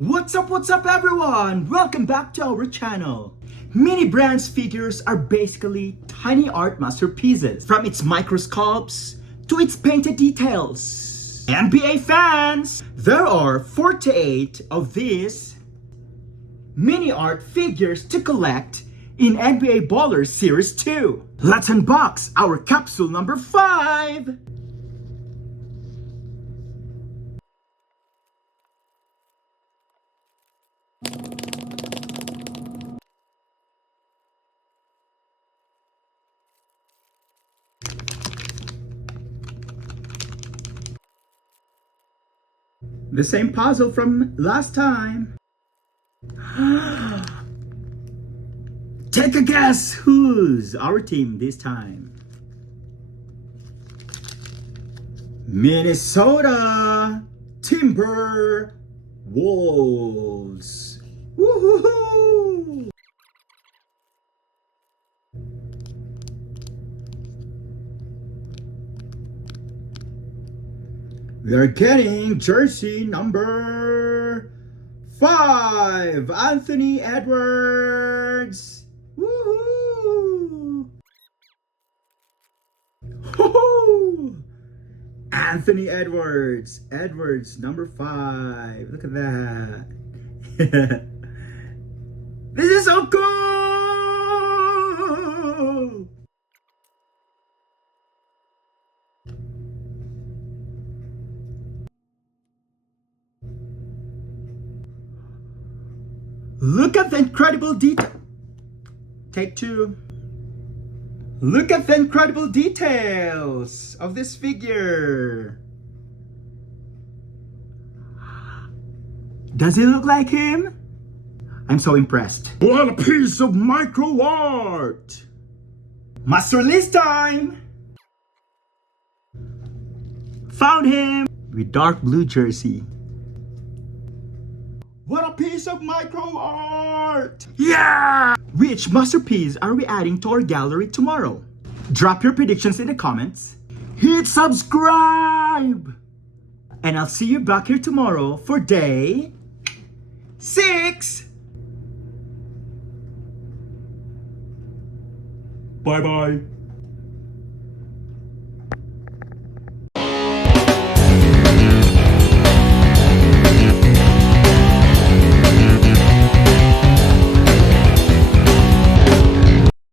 What's up everyone? Welcome back to our channel. Mini Brands figures are basically tiny art masterpieces, from its microscopes to its painted details. NBA fans, there are 48 of these mini art figures to collect in NBA Ballers Series 2. Let's unbox our capsule number 5. The same puzzle from last time. Take a guess who's our team this time. Minnesota Timberwolves. Woohoo! We're getting jersey number 5, Anthony Edwards. Woohoo! Woohoo! Anthony Edwards. Edwards number 5. Look at that. This is so cool! Look at the incredible detail. Take 2. Look at the incredible details of this figure. Does he look like him? I'm so impressed. What a piece of micro art! Master list time! Found him! With dark blue jersey. What a piece of micro art! Yeah! Which masterpiece are we adding to our gallery tomorrow? Drop your predictions in the comments. Hit subscribe! And I'll see you back here tomorrow for day 6! Bye-bye.